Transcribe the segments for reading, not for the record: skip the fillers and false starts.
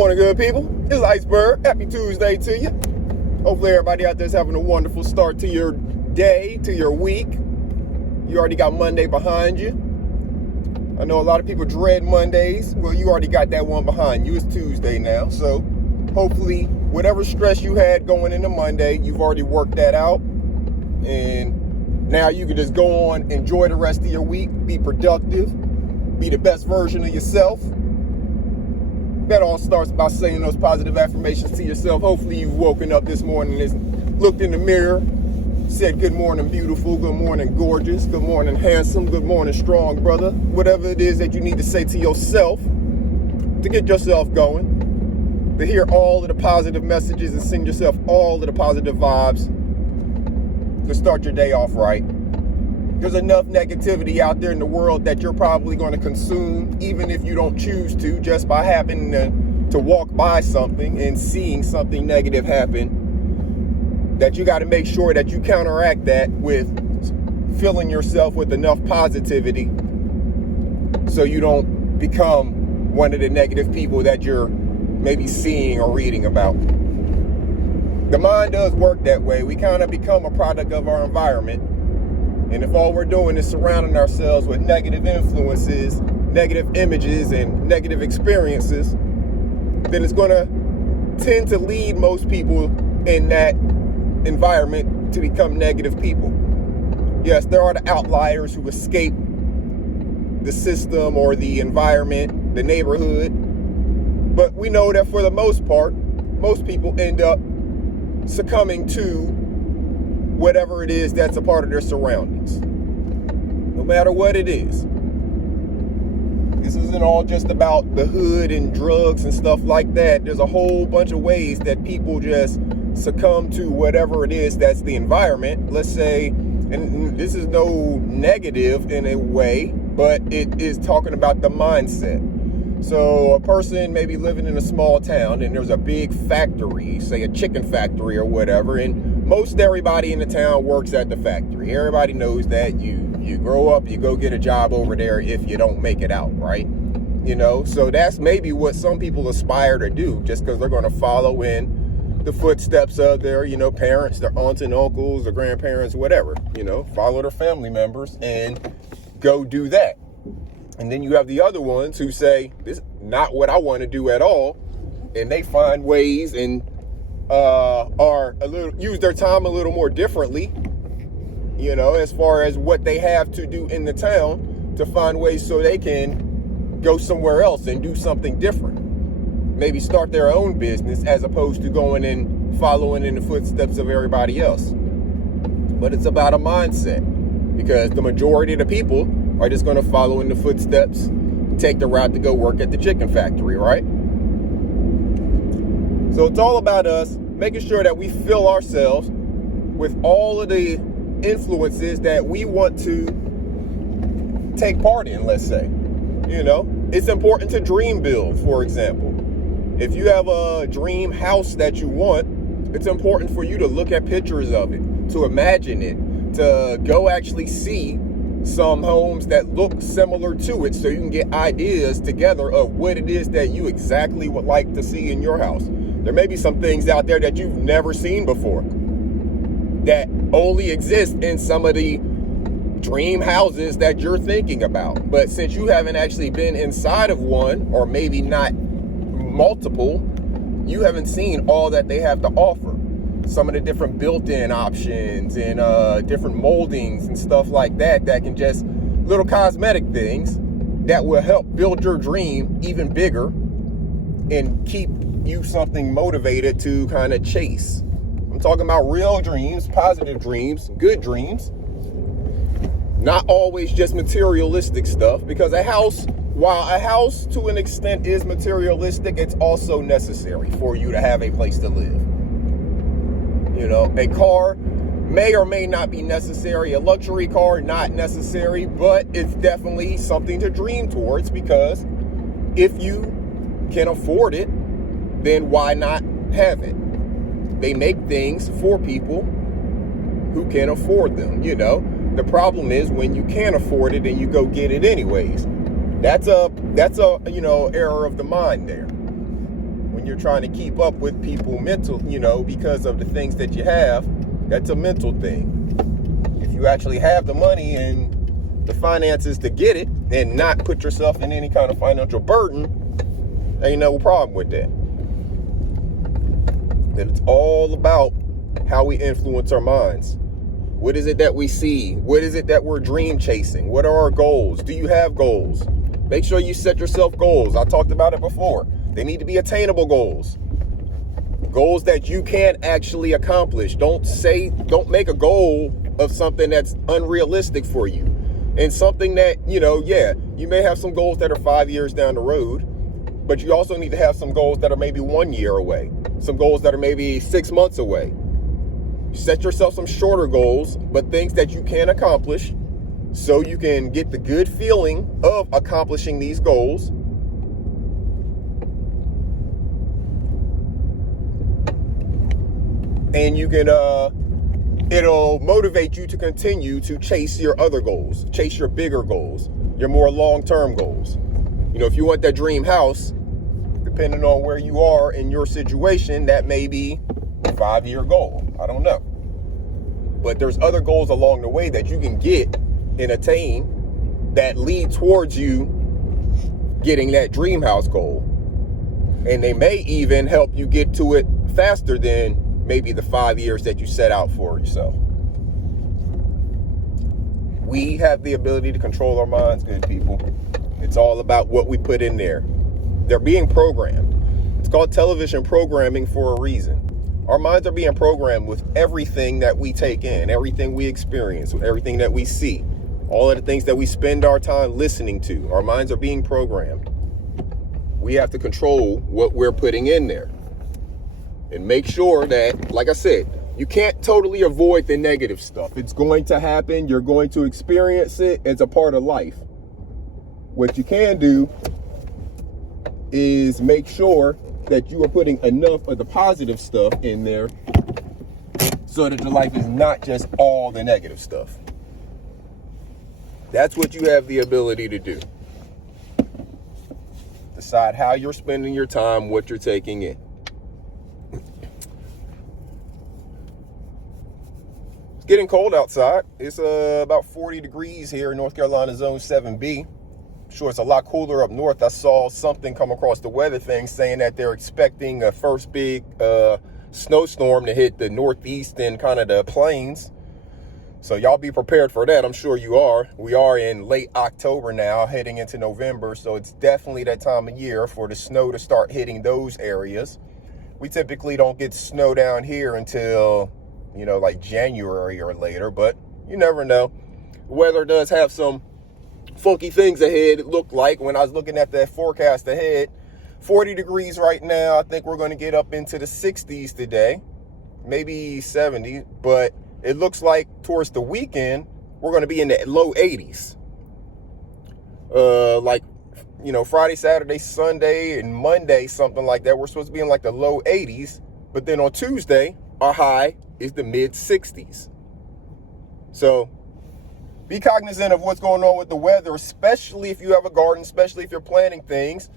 morning, good people. This is Iceberg. Happy Tuesday to you. Hopefully everybody out there is having a wonderful start to your day, to your week. You already got Monday behind you. I know a lot of people dread Mondays. Well, you already got that one behind you. It's Tuesday now. So hopefully whatever stress you had going into Monday, you've already worked that out. And now you can just go on, enjoy the rest of your week, be productive, be the best version of yourself. That all starts by saying those positive affirmations to yourself. Hopefully you've woken up this morning and looked in the mirror, said good morning beautiful, good morning gorgeous, good morning handsome, good morning strong brother. Whatever it is that you need to say to yourself to get yourself going, to hear all of the positive messages and send yourself all of the positive vibes to start your day off right. There's enough negativity out there in the world that you're probably going to consume, even if you don't choose to, just by happening to walk by something and seeing something negative happen, that you got to make sure that you counteract that with filling yourself with enough positivity so you don't become one of the negative people that you're maybe seeing or reading about. The mind does work that way. We kind of become a product of our environment. And if all we're doing is surrounding ourselves with negative influences, negative images, and negative experiences, then it's going to tend to lead most people in that environment to become negative people. Yes, there are the outliers who escape the system or the environment, the neighborhood. But we know that for the most part, most people end up succumbing to whatever it is that's a part of their surroundings, no matter what it is. This isn't all just about the hood and drugs and stuff like that. There's a whole bunch of ways that people just succumb to whatever it is that's the environment. Let's say, and this is no negative in a way, but it is talking about the mindset. So a person may be living in a small town and there's a big factory, say a chicken factory or whatever, and most everybody in the town works at the factory. Everybody knows that. You grow up, you go get a job over there if you don't make it out, right? You know, so that's maybe what some people aspire to do, just because they're going to follow in the footsteps of their, parents, their aunts and uncles, their grandparents, whatever, follow their family members and go do that. And then you have the other ones who say, this is not what I want to do at all. And they find ways and use their time a little more differently, as far as what they have to do in the town to find ways so they can go somewhere else and do something different. Maybe start their own business as opposed to going and following in the footsteps of everybody else. But it's about a mindset, because the majority of the people are just going to follow in the footsteps, take the route to go work at the chicken factory, right? So it's all about us making sure that we fill ourselves with all of the influences that we want to take part in, let's say. It's important to dream build, for example. If you have a dream house that you want, it's important for you to look at pictures of it, to imagine it, to go actually see some homes that look similar to it so you can get ideas together of what it is that you exactly would like to see in your house. There may be some things out there that you've never seen before that only exist in some of the dream houses that you're thinking about. But since you haven't actually been inside of one, or maybe not multiple, you haven't seen all that they have to offer. Some of the different built-in options and different moldings and stuff like that can just little cosmetic things that will help build your dream even bigger and keep you something motivated to kind of chase. I'm talking about real dreams, positive dreams, good dreams, not always just materialistic stuff, because while a house to an extent is materialistic, it's also necessary for you to have a place to live. A car may or may not be necessary, a luxury car not necessary, but it's definitely something to dream towards, because if you can afford it, then why not have it? They make things for people who can afford them, The problem is when you can't afford it and you go get it anyways. That's a error of the mind there. when you're trying to keep up with people mental, you know, because of the things that you have, that's a mental thing. If you actually have the money and the finances to get it and not put yourself in any kind of financial burden, ain't no problem with that. And it's all about how we influence our minds. What is it that we see? What is it that we're dream chasing? What are our goals? Do you have goals? Make sure you set yourself goals. I talked about it before. They need to be attainable goals. Goals that you can actually accomplish. Don't make a goal of something that's unrealistic for you. And something that, you know, yeah, you may have some goals that are 5 years down the road, but you also need to have some goals that are maybe 1 year away. Some goals that are maybe 6 months away. Set yourself some shorter goals, but things that you can accomplish so you can get the good feeling of accomplishing these goals. And you can, it'll motivate you to continue to chase your other goals, chase your bigger goals, your more long-term goals. You know, if you want that dream house, depending on where you are in your situation, that may be a 5-year goal. I don't know. But there's other goals along the way that you can get and attain that lead towards you getting that dream house goal. And they may even help you get to it faster than maybe the 5 years that you set out for yourself. We have the ability to control our minds, good people. It's all about what we put in there. They're being programmed. It's called television programming for a reason. Our minds are being programmed with everything that we take in, everything we experience, everything that we see, all of the things that we spend our time listening to. Our minds are being programmed. We have to control what we're putting in there. And make sure that, like I said, you can't totally avoid the negative stuff. It's going to happen. You're going to experience it. It's a part of life. What you can do is make sure that you are putting enough of the positive stuff in there so that your life is not just all the negative stuff. That's what you have the ability to do. Decide how you're spending your time, what you're taking in. It's getting cold outside. It's about 40 degrees here in North Carolina, Zone 7B. Sure, it's a lot cooler up north. I saw something come across the weather thing saying that they're expecting a first big snowstorm to hit the northeast and kind of the plains. So y'all be prepared for that. I'm sure you are. We are in late October now, heading into November. So it's definitely that time of year for the snow to start hitting those areas. We typically don't get snow down here until, you know, like January or later, but you never know. The weather does have some funky things ahead. It looked like when I was looking at that forecast ahead, 40 degrees right now. I think we're going to get up into the 60s today, maybe 70, but it looks like towards the weekend we're going to be in the low 80s. Like, you know, Friday, Saturday, Sunday, and Monday, something like that. We're supposed to be in like the low 80s, but then on Tuesday our high is the mid 60s. So be cognizant of what's going on with the weather, especially if you have a garden, especially if you're planting things.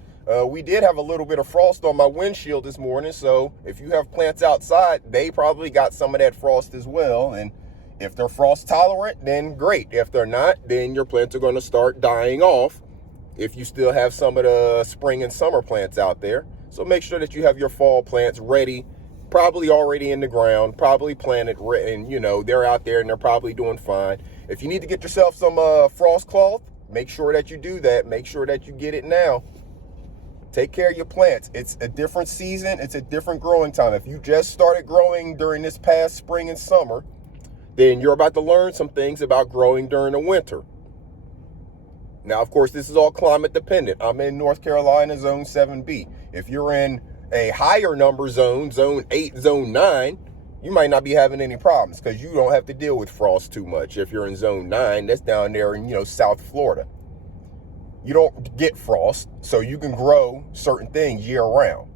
We did have a little bit of frost on my windshield this morning, so if you have plants outside, they probably got some of that frost as well. And if they're frost tolerant, then great. If they're not, then your plants are going to start dying off if you still have some of the spring and summer plants out there. So make sure that you have your fall plants ready, probably already in the ground, probably planted, and you know, they're out there and they're probably doing fine. If you need to get yourself some frost cloth, make sure that you do that. Make sure that you get it now. Take care of your plants. It's a different season. It's a different growing time. If you just started growing during this past spring and summer, then you're about to learn some things about growing during the winter. Now, of course, this is all climate dependent. I'm in North Carolina, Zone 7B. If you're in a higher number zone, Zone 8, Zone 9, you might not be having any problems because you don't have to deal with frost too much. If you're in Zone 9, that's down there in, you know, South Florida. You don't get frost, so you can grow certain things year round.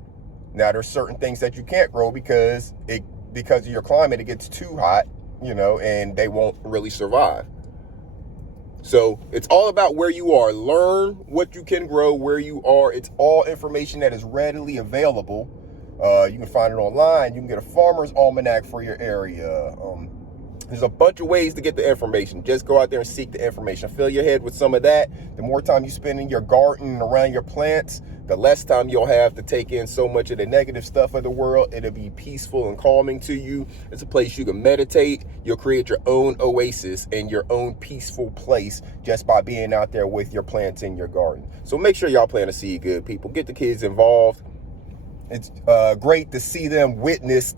Now, there's certain things that you can't grow because of your climate, it gets too hot, you know, and they won't really survive. So it's all about where you are. Learn what you can grow where you are. It's all information that is readily available. You can find it online. You can get a farmer's almanac for your area. There's a bunch of ways to get the information. Just go out there and seek the information. Fill your head with some of that. The more time you spend in your garden and around your plants, the less time you'll have to take in so much of the negative stuff of the world. It'll be peaceful and calming to you. It's a place you can meditate. You'll create your own oasis and your own peaceful place just by being out there with your plants in your garden. So make sure y'all plant a seed, good people. Get the kids involved. It's great to see them witness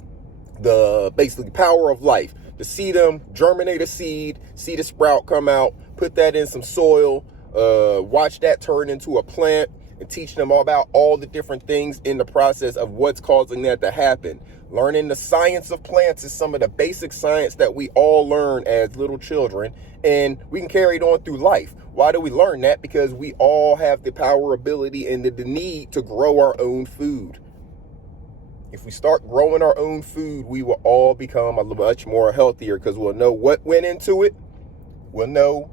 the basically power of life. To see them germinate a seed, see the sprout come out, put that in some soil, watch that turn into a plant, and teach them all about all the different things in the process of what's causing that to happen. Learning the science of plants is some of the basic science that we all learn as little children, and we can carry it on through life. Why do we learn that? Because we all have the power, ability, and the need to grow our own food. If we start growing our own food, we will all become a much more healthier because we'll know what went into it. We'll know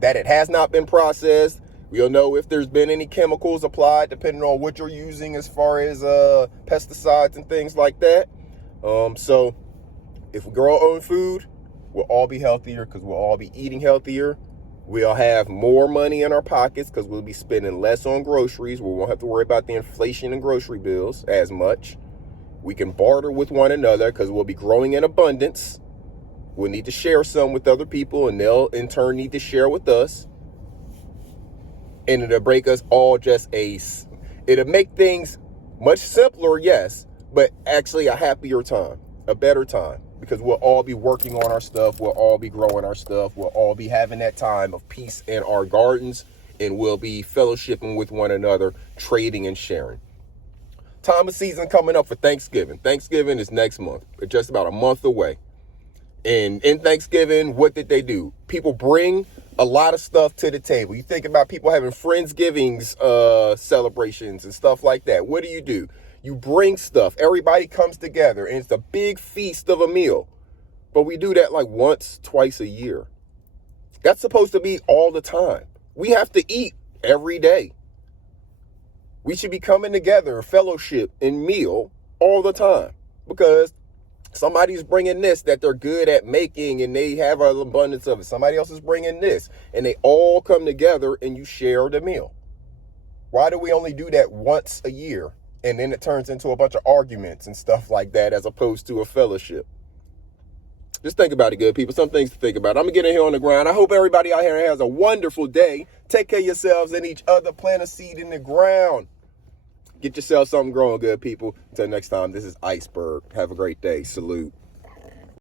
that it has not been processed. We'll know if there's been any chemicals applied, depending on what you're using as far as pesticides and things like that. So if we grow our own food, we'll all be healthier because we'll all be eating healthier. We'll have more money in our pockets because we'll be spending less on groceries. We won't have to worry about the inflation and grocery bills as much. We can barter with one another because we'll be growing in abundance. We'll need to share some with other people, and they'll in turn need to share with us. And it'll break us all just it'll make things much simpler, yes, but actually a happier time, a better time, because we'll all be working on our stuff. We'll all be growing our stuff. We'll all be having that time of peace in our gardens, and we'll be fellowshipping with one another, trading and sharing. Time of season coming up for Thanksgiving. Thanksgiving is next month, just about a month away. And in Thanksgiving, what did they do? People bring a lot of stuff to the table. You think about people having Friendsgivings celebrations and stuff like that. What do? You bring stuff. Everybody comes together, and it's a big feast of a meal. But we do that like once, twice a year. That's supposed to be all the time. We have to eat every day. We should be coming together, fellowship, and meal all the time because somebody's bringing this that they're good at making and they have an abundance of it. Somebody else is bringing this and they all come together and you share the meal. Why do we only do that once a year and then it turns into a bunch of arguments and stuff like that as opposed to a fellowship? Just think about it, good people. Some things to think about. I'm going to get in here on the ground. I hope everybody out here has a wonderful day. Take care of yourselves and each other. Plant a seed in the ground. Get yourself something growing, good people. Until next time, this is Iceberg. Have a great day. Salute.